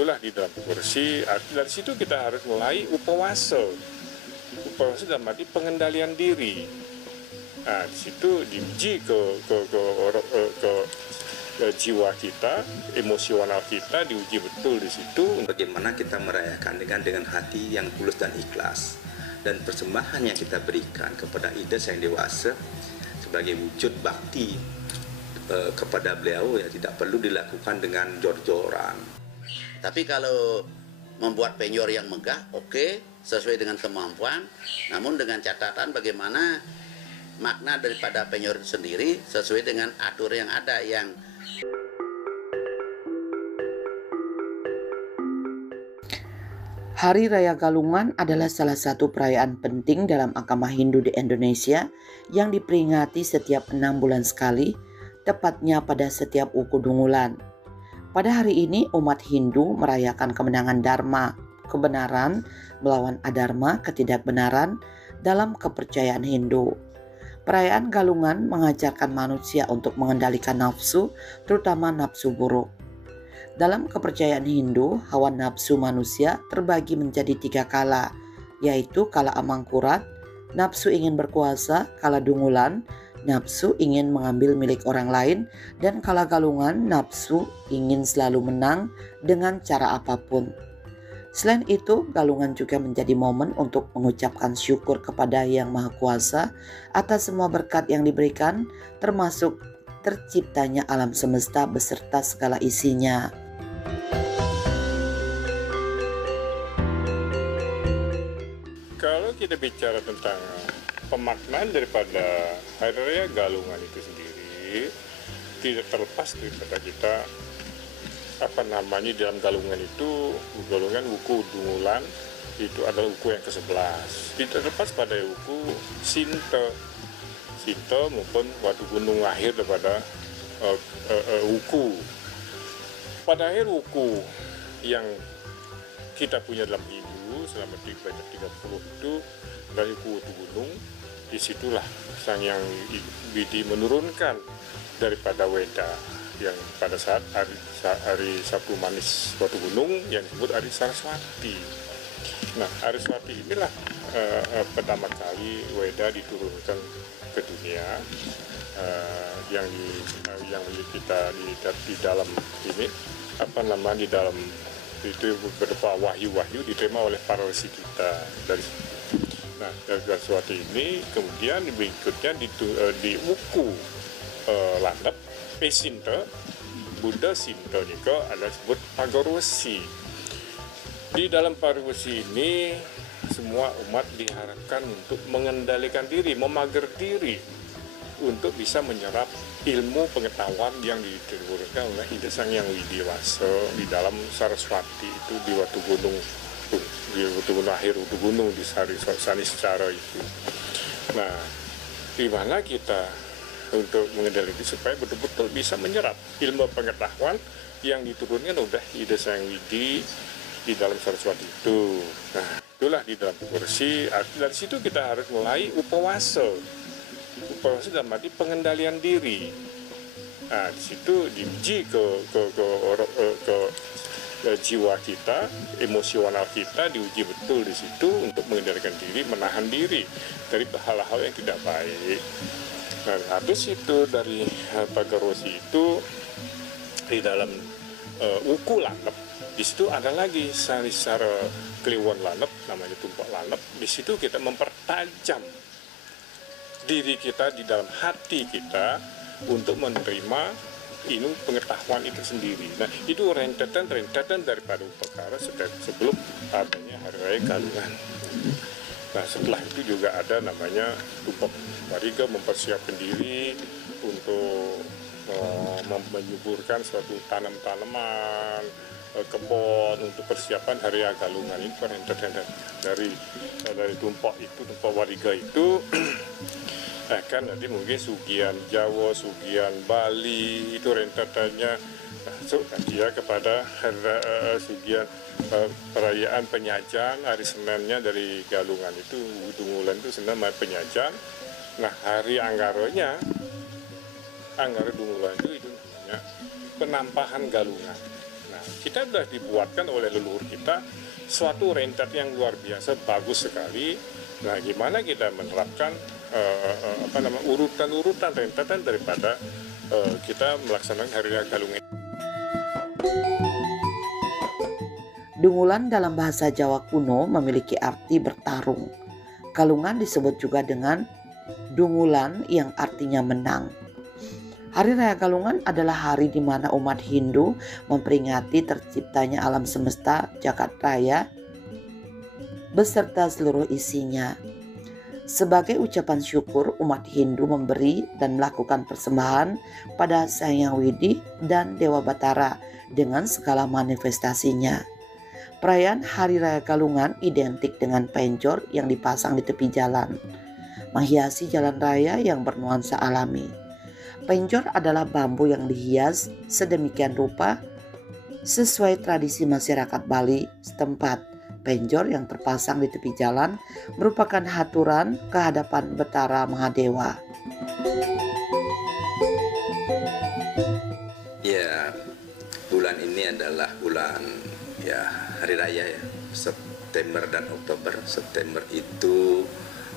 itulah di dalam kursi. Dari situ kita harus mulai upawasa. Upawasa dalam arti pengendalian diri. Nah, di situ diuji ke jiwa kita, emosional kita diuji betul di situ. Bagaimana kita merayakan dengan hati yang tulus dan ikhlas, dan persembahan yang kita berikan kepada Ida Sang Dewasa sebagai wujud bakti kepada beliau ya tidak perlu dilakukan dengan jor-joran. Tapi kalau membuat penyor yang megah, oke, sesuai dengan kemampuan, namun dengan catatan bagaimana makna daripada penyor itu sendiri sesuai dengan atur yang ada yang Hari Raya Galungan adalah salah satu perayaan penting dalam agama Hindu di Indonesia yang diperingati setiap 6 bulan sekali, tepatnya pada setiap Uku Dungulan. Pada hari ini umat Hindu merayakan kemenangan Dharma, kebenaran, melawan adharma, ketidakbenaran dalam kepercayaan Hindu. Perayaan Galungan mengajarkan manusia untuk mengendalikan nafsu, terutama nafsu buruk. Dalam kepercayaan Hindu, hawa nafsu manusia terbagi menjadi 3 kala, yaitu kala Amangkurat, nafsu ingin berkuasa, kala Dungulan, nafsu ingin mengambil milik orang lain, dan kala Galungan, nafsu ingin selalu menang dengan cara apapun. Selain itu, Galungan juga menjadi momen untuk mengucapkan syukur kepada Yang Maha Kuasa atas semua berkat yang diberikan, termasuk terciptanya alam semesta beserta segala isinya. Kalau kita bicara tentang pemaknaan daripada Hari Raya Galungan itu sendiri, tidak terlepas daripada kita dalam Galungan itu, Galungan Wuku Dungulan itu adalah Wuku yang ke-11. Tidak terlepas pada Wuku Sinta maupun Watu Gunung akhir daripada Wuku. Pada akhir Wuku yang kita punya dalam Hindu selama 30 itu dari Wuku Gunung, disitulah Sang Yang Widi menurunkan daripada Weda yang pada saat hari Sabtu Manis Watu Gunung yang disebut Hari Saraswati. Nah, Hari Saraswati inilah pertama kali Weda diturunkan ke dunia, yang kita di dalam ini di dalam itu berupa wahyu-wahyu diterima oleh para resi kita dari. Nah, dari Saraswati ini kemudian berikutnya di Wuku Landep Pesinta, Buddha Sinta Nika adalah disebut Pagarwesi. Di dalam Pagarwesi ini semua umat diharapkan untuk mengendalikan diri, memager diri untuk bisa menyerap ilmu pengetahuan yang dituturkan oleh Ida Sang Yang Widi Wasa di dalam Saraswati itu di Watu Gunung, akhir Watu Gunung di Saniscara itu. Nah, di mana kita untuk mengendalikan diri supaya betul-betul bisa menyerap ilmu pengetahuan yang diturunkan oleh Ida Sang Widi di dalam Saraswati itu. Nah, itulah di dalam kursi. Dari situ kita harus mulai upawasa. Upawasa dalam arti pengendalian diri. Nah, di situ diuji ke jiwa kita, emosional kita diuji betul di situ untuk mengendalikan diri, menahan diri dari hal-hal yang tidak baik. Nah, habis itu dari Pagarwesi itu di dalam Wuku Landep, di situ ada lagi Sarisara Kliwon Landep, namanya Tumpak Landep. Di situ kita mempertajam diri kita di dalam hati kita untuk menerima ilmu pengetahuan itu sendiri. Nah, itu rentetan daripada upakara sebelum adanya Hari Raya Galungan. Nah, setelah itu juga ada namanya Tumpak Wariga, mempersiapkan diri untuk menyuburkan suatu tanaman, kebun untuk persiapan Hari Raya Galungan. Ini rentetan dari Tumpak Wariga itu kan nanti mungkin Sugian Jawa, Sugian Bali itu rentetannya masuk dia kepada Sugian perayaan penyajan. Hari Seninnya dari Galungan itu Dungulan itu Senin penyajan. Nah, hari Anggara Dungulan itu namanya penampahan Galungan. Nah, kita sudah dibuatkan oleh leluhur kita suatu rentet yang luar biasa bagus sekali. Nah, gimana kita menerapkan urutan-urutan rentetan daripada kita melaksanakan Hari Raya Galungan. Dungulan dalam bahasa Jawa kuno memiliki arti bertarung. Galungan disebut juga dengan dungulan yang artinya menang. Hari Raya Galungan adalah hari di mana umat Hindu memperingati terciptanya alam semesta jagat raya beserta seluruh isinya. Sebagai ucapan syukur, umat Hindu memberi dan melakukan persembahan pada Sang Hyang Widi dan Dewa Batara dengan segala manifestasinya. Perayaan Hari Raya Galungan identik dengan penjor yang dipasang di tepi jalan, menghiasi jalan raya yang bernuansa alami. Penjor adalah bambu yang dihias sedemikian rupa sesuai tradisi masyarakat Bali setempat. Penjor yang terpasang di tepi jalan merupakan haturan kehadapan Betara Mahadewa. Ya, bulan ini adalah bulan hari raya ya, September dan Oktober. September itu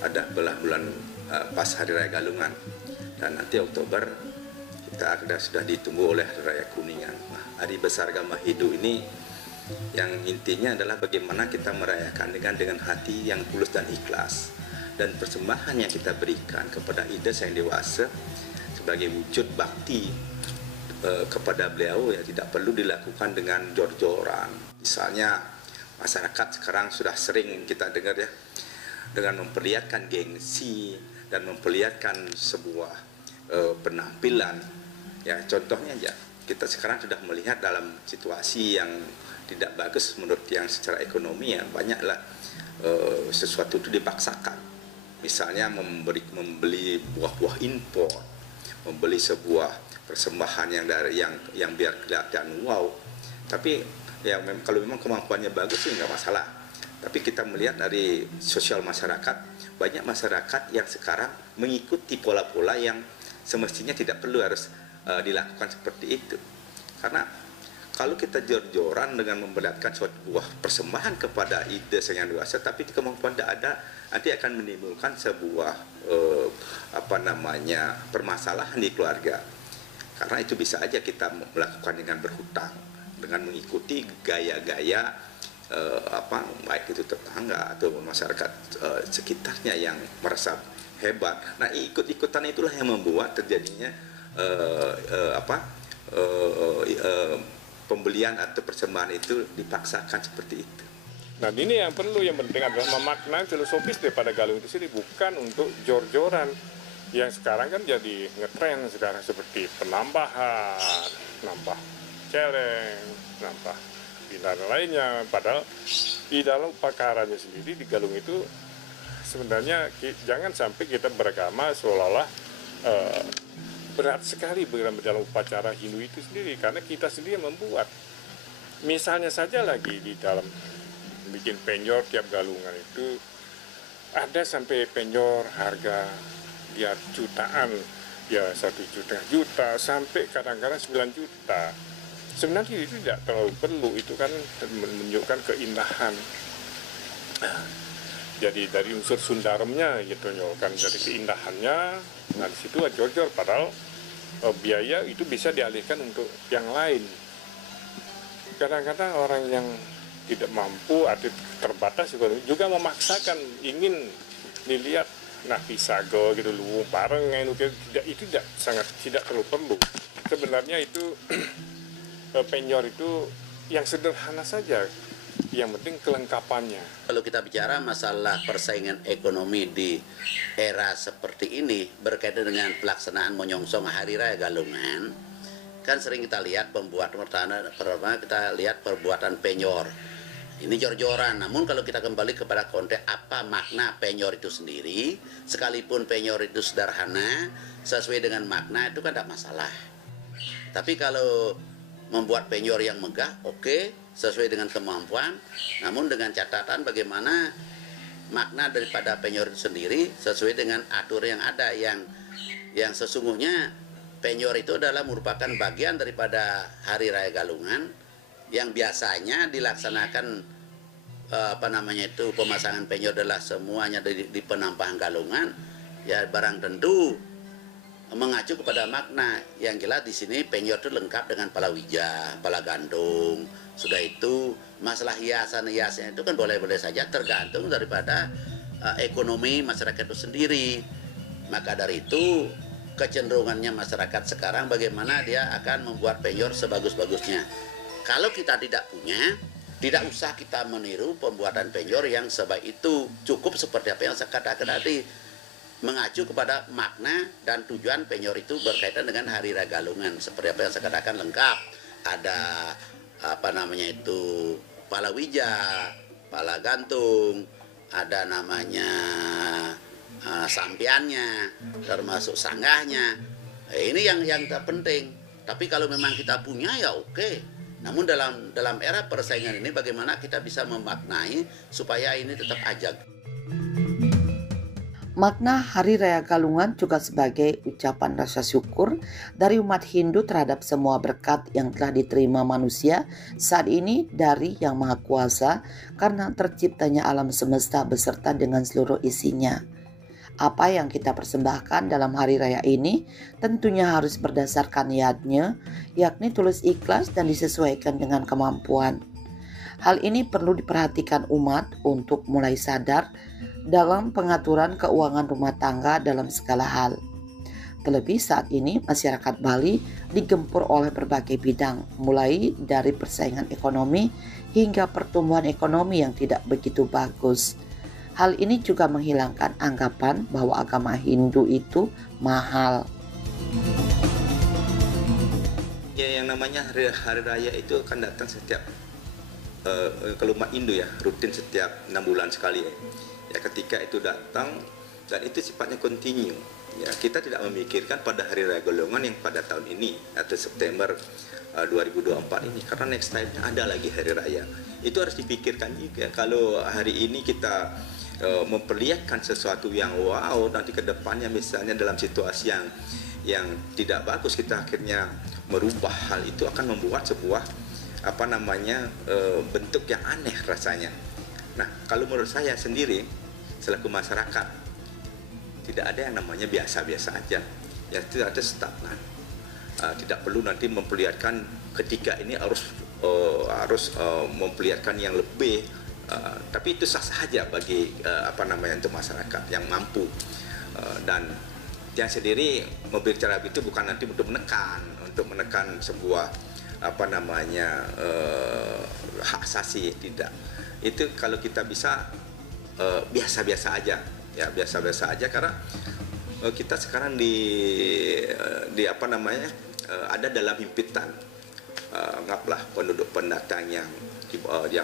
adalah bulan pas Hari Raya Galungan, dan nanti Oktober kita sudah ditunggu oleh Hari Raya Kuningan. Nah, hari besar agama Hindu ini yang intinya adalah bagaimana kita merayakan dengan hati yang tulus dan ikhlas, dan persembahan yang kita berikan kepada Ida Sang Dewasa sebagai wujud bakti kepada beliau ya tidak perlu dilakukan dengan jor-joran. Misalnya masyarakat sekarang sudah sering kita dengar ya, dengan memperlihatkan gengsi dan memperlihatkan sebuah penampilan. Ya contohnya aja, kita sekarang sudah melihat dalam situasi yang tidak bagus menurut yang secara ekonomi ya, banyaklah sesuatu itu dipaksakan. Misalnya membeli buah-buah impor, membeli sebuah persembahan yang biar kelihatan wow. Tapi ya kalau memang kemampuannya bagus sih nggak masalah. Tapi kita melihat dari sosial masyarakat, banyak masyarakat yang sekarang mengikuti pola-pola yang semestinya tidak perlu harus dilakukan seperti itu. Karena kalau kita jor-joran dengan memperlihatkan suatu buah persembahan kepada Ida Sang Hyang Dewasa, tapi kemampuan tidak ada, nanti akan menimbulkan sebuah permasalahan di keluarga. Karena itu bisa aja kita melakukan dengan berhutang, dengan mengikuti gaya-gaya baik itu tetangga atau masyarakat sekitarnya yang merasa hebat. Nah, ikut-ikutan itulah yang membuat terjadinya pembelian atau persembahan itu dipaksakan seperti itu. Nah, ini yang penting adalah memaknai filosofis daripada galung itu sendiri, bukan untuk jor-joran. Yang sekarang kan jadi ngetren sekarang seperti penambahan, nambah celeng, nambah binar lainnya. Padahal di dalam upacaranya sendiri di galung itu sebenarnya jangan sampai kita beragama seolah-olah berat sekali dalam upacara Hindu itu sendiri, karena kita sendiri membuat. Misalnya saja lagi di dalam bikin penjor tiap galungan itu ada sampai penjor harga ya jutaan, ya 1,5 juta sampai kadang-kadang 9 juta. Sebenarnya itu tidak terlalu perlu, itu kan menunjukkan keindahan. Jadi dari unsur sundaremnya gitu kan, dari keindahannya. Nah di situ jor-jor, padahal biaya itu bisa dialihkan untuk yang lain. Kadang-kadang orang yang tidak mampu atau terbatas juga memaksakan ingin dilihat Nafisago gitu lu bareng itu tidak terlalu perlu. Sebenarnya itu penjor itu yang sederhana saja, yang penting kelengkapannya. Kalau kita bicara masalah persaingan ekonomi di era seperti ini berkaitan dengan pelaksanaan menyongsong Hari Raya Galungan, kan sering kita lihat kita lihat perbuatan penjor. Ini jor-joran. Namun kalau kita kembali kepada konteks apa makna penjor itu sendiri, sekalipun penjor itu sederhana sesuai dengan makna itu kan tidak masalah. Tapi kalau membuat penjor yang megah, oke, sesuai dengan kemampuan, namun dengan catatan bagaimana makna daripada penjor itu sendiri sesuai dengan aturan yang ada, yang sesungguhnya penjor itu adalah merupakan bagian daripada Hari Raya Galungan yang biasanya dilaksanakan pemasangan penyor adalah semuanya di penampahan galungan, ya barang tentu mengacu kepada makna yang jelas. Di sini penyor itu lengkap dengan palawija, pala gantung. Sudah itu masalah hiasan-hiasannya itu kan boleh-boleh saja, tergantung daripada ekonomi masyarakat itu sendiri. Maka dari itu kecenderungannya masyarakat sekarang bagaimana dia akan membuat penyor sebagus-bagusnya. Kalau kita tidak punya, tidak usah kita meniru pembuatan penyor yang sebaik itu. Cukup seperti apa yang saya katakan tadi, mengacu kepada makna dan tujuan penyor itu berkaitan dengan Hari Raya Galungan. Seperti apa yang saya katakan, lengkap. Ada palawija, pala gantung, ada namanya sampiannya, termasuk sanggahnya. Ini yang terpenting. Tapi kalau memang kita punya ya oke. Namun dalam era persaingan ini bagaimana kita bisa memaknai supaya ini tetap ajak. Makna Hari Raya Galungan juga sebagai ucapan rasa syukur dari umat Hindu terhadap semua berkat yang telah diterima manusia saat ini dari Yang Maha Kuasa karena terciptanya alam semesta beserta dengan seluruh isinya. Apa yang kita persembahkan dalam hari raya ini tentunya harus berdasarkan niatnya, yakni tulus ikhlas dan disesuaikan dengan kemampuan. Hal ini perlu diperhatikan umat untuk mulai sadar dalam pengaturan keuangan rumah tangga dalam segala hal. Terlebih saat ini masyarakat Bali digempur oleh berbagai bidang, mulai dari persaingan ekonomi hingga pertumbuhan ekonomi yang tidak begitu bagus. Hal ini juga menghilangkan anggapan bahwa agama Hindu itu mahal. Ya, yang namanya hari raya itu akan datang setiap kalau umat Hindu ya, rutin setiap 6 bulan sekali ya. Ya, ketika itu datang dan itu sifatnya kontinu. Ya, kita tidak memikirkan pada Hari Raya Galungan yang pada tahun ini atau September 2024 ini, karena next time ada lagi hari raya. Itu harus dipikirkan juga. Kalau hari ini kita memperlihatkan sesuatu yang wow, nanti ke depannya misalnya dalam situasi yang tidak bagus, kita akhirnya merubah hal itu, akan membuat sebuah bentuk yang aneh rasanya. Nah, kalau menurut saya sendiri selaku masyarakat, tidak ada yang namanya biasa-biasa aja. Ya, tidak ada stagnan. Tidak perlu nanti memperlihatkan ketika ini harus memperlihatkan yang lebih. Tapi itu sah saja bagi untuk masyarakat yang mampu, dan yang sendiri berbicara itu bukan nanti untuk menekan sebuah hak asasi, tidak. Itu kalau kita bisa biasa-biasa aja, ya biasa-biasa aja, karena kita sekarang ada dalam himpitan anggaplah penduduk pendatang yang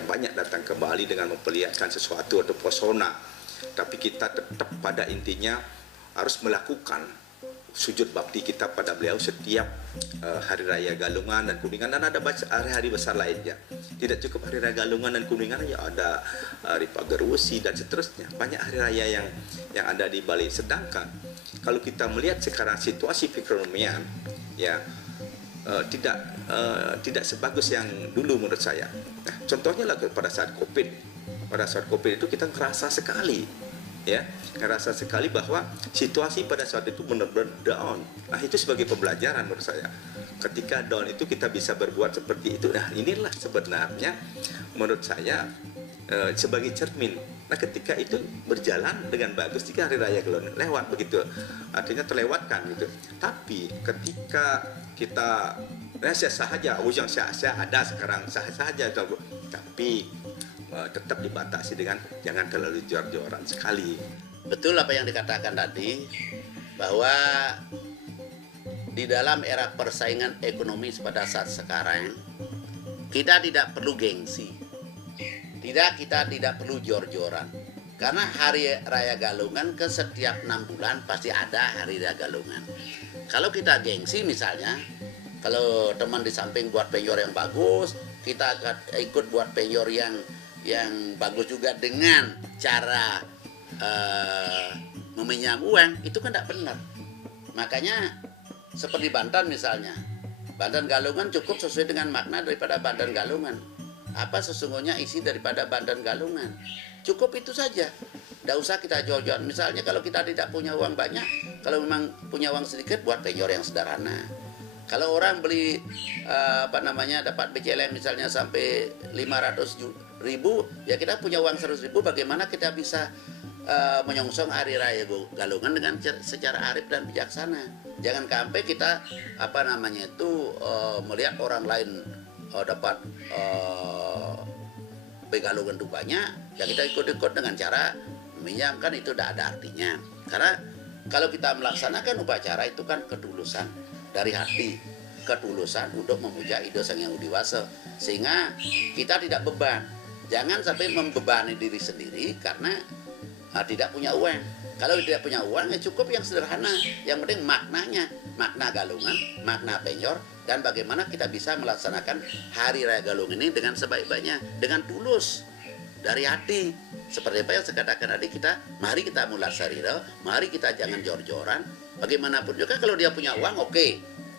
banyak datang ke Bali dengan memperlihatkan sesuatu atau pesona, tapi kita tetap pada intinya harus melakukan sujud bakti kita pada beliau setiap Hari Raya Galungan dan Kuningan, dan ada hari-hari besar lainnya. Tidak cukup Hari Raya Galungan dan Kuningan, ya ada Hari Pagerwesi dan seterusnya. Banyak hari raya yang ada di Bali. Sedangkan kalau kita melihat sekarang situasi perekonomian, ya tidak sebagus yang dulu menurut saya. Nah, contohnya lah pada saat COVID itu kita ngerasa sekali, ya, ngerasa sekali bahwa situasi pada saat itu benar-benar down. Nah, itu sebagai pembelajaran menurut saya. Ketika down itu kita bisa berbuat seperti itu. Nah, inilah sebenarnya menurut saya sebagai cermin. Nah, ketika itu berjalan dengan bagus, jika Hari Raya Galungan lewat begitu, artinya terlewatkan gitu. Tapi ketika kita sah saja, ujung sah ada sekarang sah saja, tapi tetap dibatasi dengan jangan terlalu jor-joran sekali. Betul apa yang dikatakan tadi, bahwa di dalam era persaingan ekonomi pada saat sekarang, kita tidak perlu gengsi. Kita tidak perlu jor-joran. Karena Hari Raya Galungan ke setiap 6 bulan pasti ada Hari Raya Galungan. Kalau kita gengsi misalnya, kalau teman di samping buat penyor yang bagus, kita ikut buat penyor yang bagus juga dengan cara meminjam uang, itu kan tidak benar. Makanya seperti Banten misalnya, Bandan Galungan cukup sesuai dengan makna daripada Bandan Galungan. Apa sesungguhnya isi daripada Bandan Galungan? Cukup itu saja. Tidak usah kita jor-joran. Misalnya kalau kita tidak punya uang banyak, kalau memang punya uang sedikit, buat penyor yang sederhana. Kalau orang beli dapat BCLM misalnya sampai 500.000, ya kita punya uang 100.000, bagaimana kita bisa menyongsong Hari Raya Galungan dengan secara arif dan bijaksana. Jangan sampai kita melihat orang lain dapat Galungan itu banyak, ya kita ikut-ikut dengan cara meminjamkan, itu tidak ada artinya. Karena kalau kita melaksanakan upacara itu kan ketulusan dari hati, ketulusan untuk memuja Ida Sang Hyang Widi Wasa, sehingga kita tidak beban. Jangan sampai membebani diri sendiri karena tidak punya uang. Kalau tidak punya uang, ya cukup yang sederhana. Yang penting maknanya, makna Galungan, makna penyor, dan bagaimana kita bisa melaksanakan Hari Raya Galungan ini dengan sebaik-baiknya, dengan tulus, dari hati. Seperti apa yang saya katakan tadi, mari kita mulai sarira, mari kita jangan jor-joran. Bagaimanapun juga kalau dia punya uang, oke.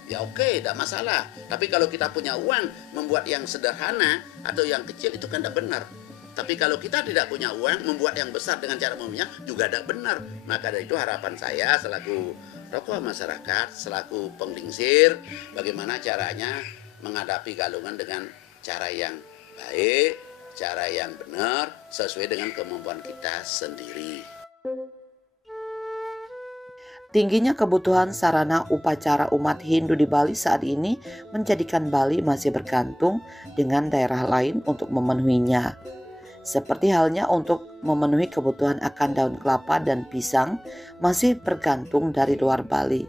Ya oke, tidak masalah. Tapi kalau kita punya uang, membuat yang sederhana atau yang kecil, itu kan tidak benar. Tapi kalau kita tidak punya uang, membuat yang besar dengan cara meminjam juga tidak benar. Maka dari itu harapan saya selaku tokoh masyarakat, selaku penglingsir, bagaimana caranya menghadapi Galungan dengan cara yang baik, cara yang benar, sesuai dengan kemampuan kita sendiri. Tingginya kebutuhan sarana upacara umat Hindu di Bali saat ini menjadikan Bali masih bergantung dengan daerah lain untuk memenuhinya. Seperti halnya untuk memenuhi kebutuhan akan daun kelapa dan pisang masih bergantung dari luar Bali.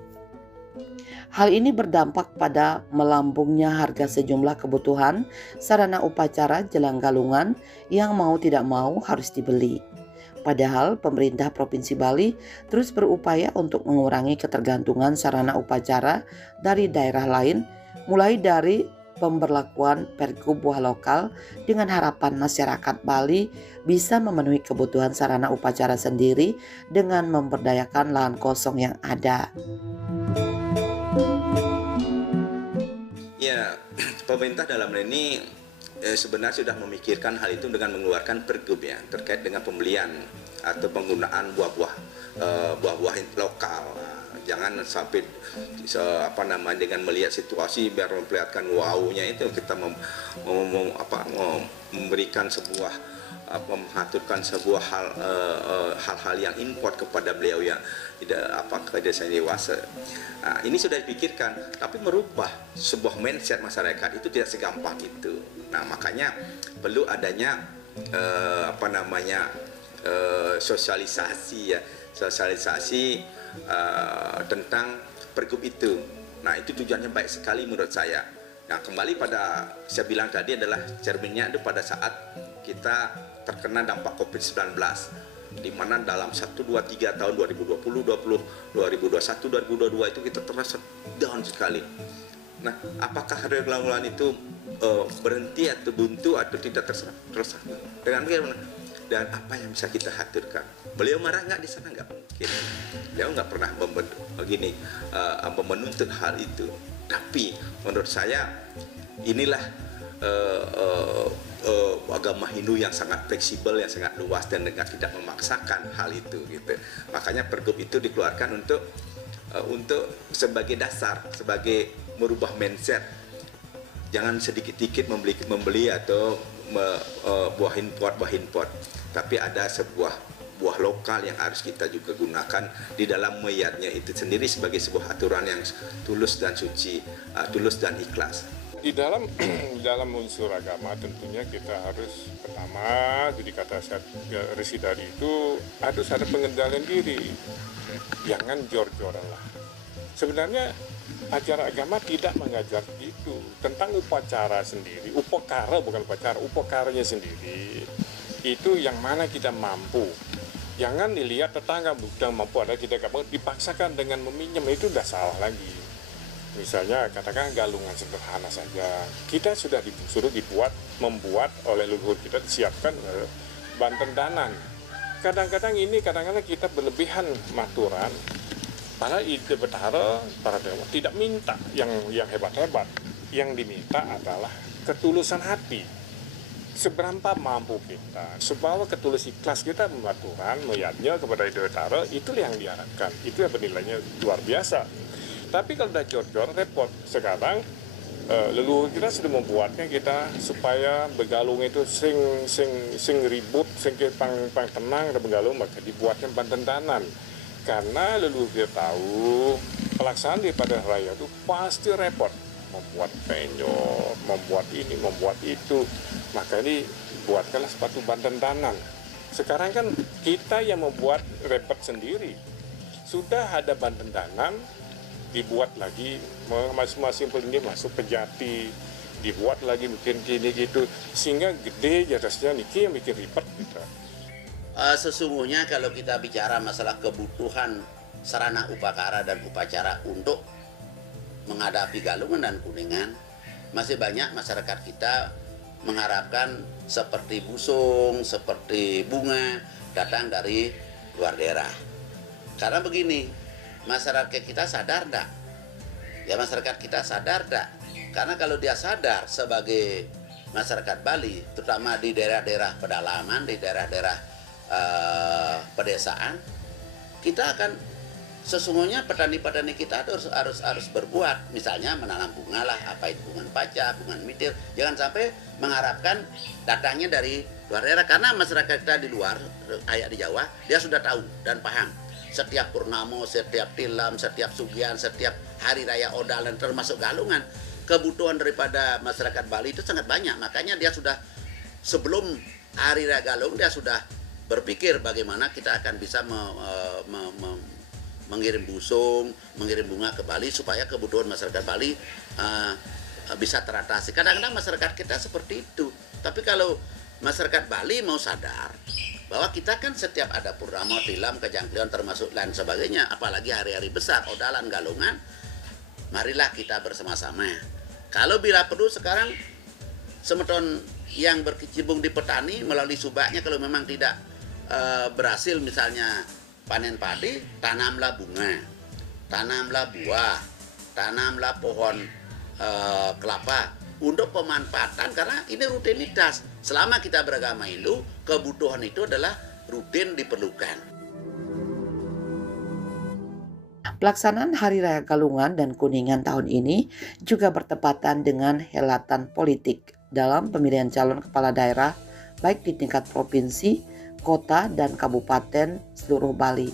Hal ini berdampak pada melambungnya harga sejumlah kebutuhan sarana upacara jelang Galungan yang mau tidak mau harus dibeli. Padahal pemerintah Provinsi Bali terus berupaya untuk mengurangi ketergantungan sarana upacara dari daerah lain, mulai dari pemberlakuan Pergub buah lokal dengan harapan masyarakat Bali bisa memenuhi kebutuhan sarana upacara sendiri dengan memberdayakan lahan kosong yang ada. Ya, pemerintah dalam hal ini sebenarnya sudah memikirkan hal itu dengan mengeluarkan pergub ya terkait dengan pembelian atau penggunaan buah-buah lokal. Jangan sampai dengan melihat situasi biar memperlihatkan wow-nya itu kita memberikan sebuah mengaturkan sebuah hal-hal yang import kepada beliau yang tidak ke desa dewasa. Nah, ini sudah dipikirkan, tapi merubah sebuah mindset masyarakat itu tidak segampang itu. Nah, makanya perlu adanya sosialisasi tentang pergub itu. Nah, itu tujuannya baik sekali menurut saya. Nah, kembali pada saya bilang tadi adalah cerminnya itu pada saat kita terkena dampak COVID-19, di mana dalam 1, 2, 3 tahun 2020, 2021, 2022 itu kita terasa down sekali. Nah, apakah Galungan itu berhenti atau buntu atau tidak terserah dengan bagaimana? Dan apa yang bisa kita haturkan? Beliau marah nggak di sana? Nggak mungkin. Beliau nggak pernah menuntut hal itu. Tapi menurut saya inilah agama Hindu yang sangat fleksibel, yang sangat luas dan tidak memaksakan hal itu gitu. Makanya pergub itu dikeluarkan untuk sebagai dasar, sebagai merubah mindset. Jangan sedikit-sedikit membeli atau buah import, tapi ada sebuah buah lokal yang harus kita juga gunakan di dalam meyatnya itu sendiri sebagai sebuah aturan yang tulus dan suci, tulus dan ikhlas. Di dalam unsur agama tentunya kita harus pertama, jadi kata Resi tadi itu harus ada pengendalian diri, jangan jor-joran lah. Sebenarnya ajaran agama tidak mengajar itu tentang upacara sendiri, upakara bukan upacara, upakaranya sendiri itu yang mana kita mampu. Jangan dilihat tetangga bukan mampu, ada kita gak mau dipaksakan dengan meminjam, itu udah salah lagi. Misalnya katakan Galungan sederhana saja, kita sudah disuruh membuat oleh leluhur kita, disiapkan banten danan. Kadang-kadang kita berlebihan maturan, Padahal ide betara para dewa tidak minta yang hebat-hebat. Yang diminta adalah ketulusan hati. Seberapa mampu kita, sebawa ketulus ikhlas kita membantu Tuhan, melihatnya kepada ide betara, itulah yang diharapkan. Itu yang bernilainya luar biasa. Tapi kalau udah jor-jor, repot. Sekarang leluhur kita sudah membuatnya kita supaya begalung itu sing ribut, sing pang tenang dan begalung, maka dibuatnya banten-tanan. Karena leluhur kita tahu pelaksanaan daripada raya itu pasti repot, membuat penyor, membuat ini, membuat itu. Maka ini buatkanlah sepatu banten-tanan. Sekarang kan kita yang membuat repot sendiri. Sudah ada banten-tanan, dibuat lagi masing-masing pelindung masuk pejati, dibuat lagi bikin gini gitu, sehingga gede jadasnya niki yang bikin ribet gitu. Sesungguhnya kalau kita bicara masalah kebutuhan sarana upakara dan upacara untuk menghadapi Galungan dan Kuningan, masih banyak masyarakat kita mengharapkan seperti busung, seperti bunga datang dari luar daerah. Karena begini, masyarakat kita sadar enggak? Ya masyarakat kita sadar enggak? Karena kalau dia sadar sebagai masyarakat Bali, terutama di daerah-daerah pedalaman, di daerah-daerah pedesaan, kita akan sesungguhnya petani-petani kita harus berbuat, misalnya menanam bunga lah, apa itu bunga paca, bunga mitir, jangan sampai mengharapkan datangnya dari luar daerah, karena masyarakat kita di luar, kayak di Jawa, dia sudah tahu dan paham setiap purnamo, setiap tilam, setiap sugihan, setiap hari raya odalan termasuk Galungan, kebutuhan daripada masyarakat Bali itu sangat banyak. Makanya dia sudah sebelum hari raya Galung dia sudah berpikir bagaimana kita akan bisa mengirim busung, mengirim bunga ke Bali supaya kebutuhan masyarakat Bali bisa teratasi. Kadang-kadang masyarakat kita seperti itu. Tapi kalau masyarakat Bali mau sadar bahwa kita kan setiap ada purnama, tilam, kejangkauan termasuk lain sebagainya, apalagi hari-hari besar, odalan, Galungan, marilah kita bersama-sama. Kalau bila perlu sekarang semeton yang berkecimpung di petani melalui subaknya, kalau memang tidak berhasil misalnya panen padi, tanamlah bunga, tanamlah buah, tanamlah pohon kelapa untuk pemanfaatan, karena ini rutinitas. Selama kita beragama Hindu, kebutuhan itu adalah rutin diperlukan. Pelaksanaan Hari Raya Galungan dan Kuningan tahun ini juga bertepatan dengan helatan politik dalam pemilihan calon kepala daerah baik di tingkat provinsi, kota, dan kabupaten seluruh Bali.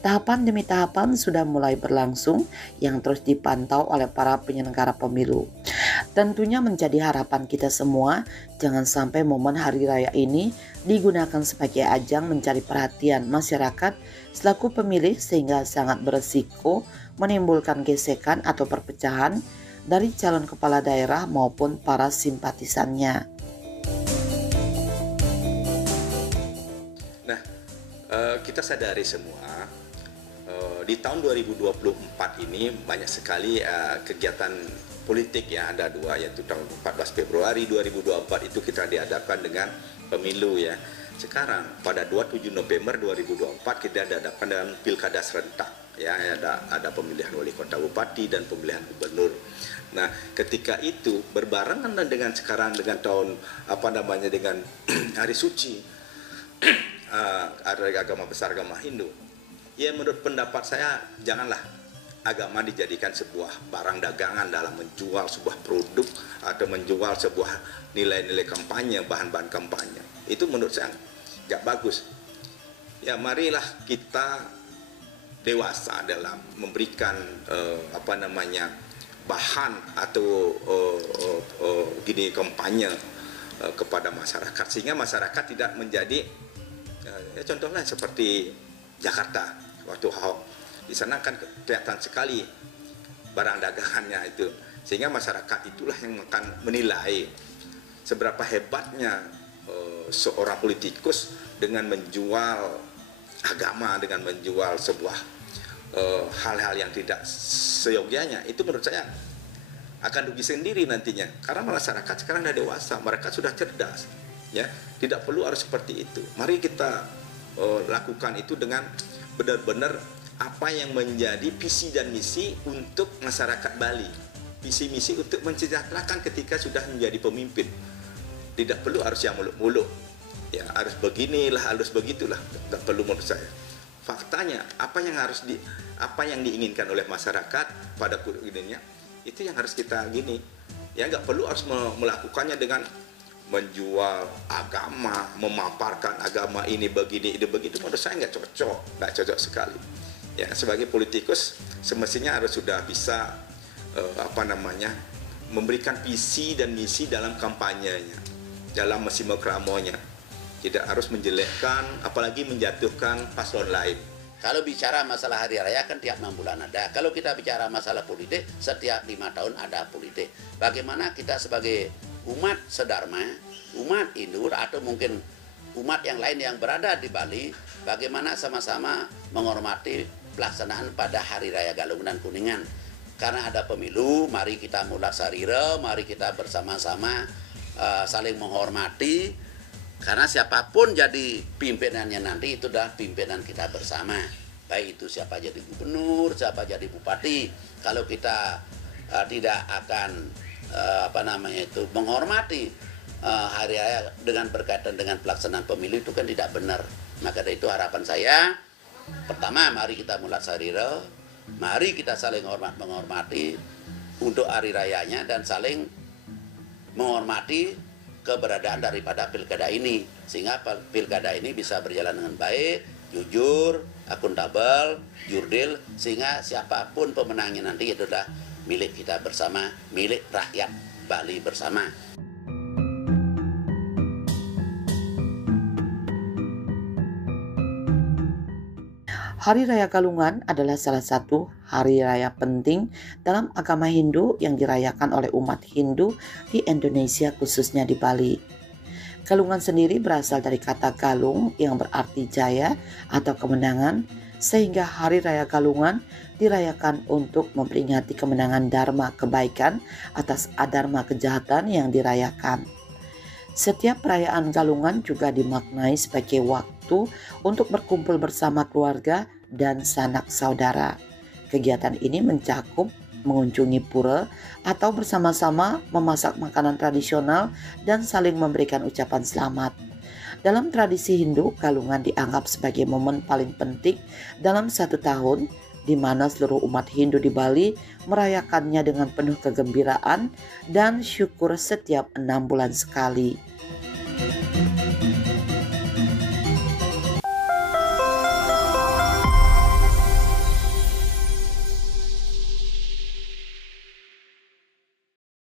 Tahapan demi tahapan sudah mulai berlangsung yang terus dipantau oleh para penyelenggara pemilu. Tentunya menjadi harapan kita semua, jangan sampai momen hari raya ini digunakan sebagai ajang mencari perhatian masyarakat selaku pemilih sehingga sangat beresiko menimbulkan gesekan atau perpecahan dari calon kepala daerah maupun para simpatisannya. Nah, kita sadari semua di tahun 2024 ini banyak sekali kegiatan politik ya, ada dua, yaitu tahun 14 Februari 2024 itu kita diadakan dengan pemilu ya. Sekarang pada 27 November 2024 kita diadakan dengan pilkada serentak ya, ada pemilihan wali kota, bupati, dan pemilihan gubernur. Nah, ketika itu berbarengan dengan sekarang dengan tahun dengan hari suci hari agama besar, agama Hindu. Ya, menurut pendapat saya janganlah agama dijadikan sebuah barang dagangan dalam menjual sebuah produk atau menjual sebuah nilai-nilai kampanye, bahan-bahan kampanye. Itu menurut saya nggak bagus. Ya, marilah kita dewasa dalam memberikan bahan atau gini kampanye kepada masyarakat, sehingga masyarakat tidak menjadi ya contohnya seperti Jakarta waktu Ahok, di sana kan kelihatan sekali barang dagangannya itu, sehingga masyarakat itulah yang akan menilai seberapa hebatnya seorang politikus dengan menjual agama, dengan menjual sebuah hal-hal yang tidak seyogyanya. Itu menurut saya akan rugi sendiri nantinya, karena masyarakat sekarang sudah dewasa, mereka sudah cerdas ya, tidak perlu harus seperti itu. Mari kita lakukan itu dengan benar-benar apa yang menjadi visi dan misi untuk masyarakat Bali. Visi misi untuk mensejahterakan ketika sudah menjadi pemimpin. Tidak perlu harus yang muluk-muluk. Ya, harus beginilah, harus begitulah. Nggak perlu menurut saya. Faktanya, apa yang diinginkan oleh masyarakat pada kurikulumnya, itu yang harus kita gini. Ya, nggak perlu harus melakukannya dengan menjual agama, memaparkan agama ini begini, ini begitu. Menurut saya nggak cocok sekali. Ya, sebagai politikus semestinya harus sudah bisa memberikan visi dan misi dalam kampanyenya, dalam mesin kramonya. Tidak harus menjelekkan, apalagi menjatuhkan paslon lain. Kalau bicara masalah hari raya kan tiap 6 bulan ada. Kalau kita bicara masalah politik, setiap 5 tahun ada politik. Bagaimana kita sebagai umat sedharma, umat Hindu atau mungkin umat yang lain yang berada di Bali, bagaimana sama-sama menghormati pelaksanaan pada Hari Raya Galungan dan Kuningan. Karena ada pemilu, mari kita mulat sarira, mari kita bersama-sama saling menghormati. Karena siapapun jadi pimpinannya nanti itu adalah pimpinan kita bersama. Baik itu siapa jadi gubernur, siapa jadi bupati. Kalau kita tidak akan menghormati hari raya dengan berkaitan dengan pelaksanaan pemilu, itu kan tidak benar. Maka dari itu harapan saya, pertama mari kita mulat sarira, mari kita saling menghormati untuk hari rayanya dan saling menghormati keberadaan daripada pilkada ini, sehingga pilkada ini bisa berjalan dengan baik, jujur, akuntabel, jurdil, sehingga siapapun pemenangnya nanti itu adalah milik kita bersama, milik rakyat Bali bersama. Hari Raya Galungan adalah salah satu hari raya penting dalam agama Hindu yang dirayakan oleh umat Hindu di Indonesia, khususnya di Bali. Galungan sendiri berasal dari kata galung yang berarti jaya atau kemenangan, sehingga Hari Raya Galungan dirayakan untuk memperingati kemenangan dharma kebaikan atas adharma kejahatan yang dirayakan. Setiap perayaan Galungan juga dimaknai sebagai waktu untuk berkumpul bersama keluarga dan sanak saudara. Kegiatan ini mencakup mengunjungi pura atau bersama-sama memasak makanan tradisional dan saling memberikan ucapan selamat. Dalam tradisi Hindu, Galungan dianggap sebagai momen paling penting dalam satu tahun, di mana seluruh umat Hindu di Bali merayakannya dengan penuh kegembiraan dan syukur setiap 6 bulan sekali.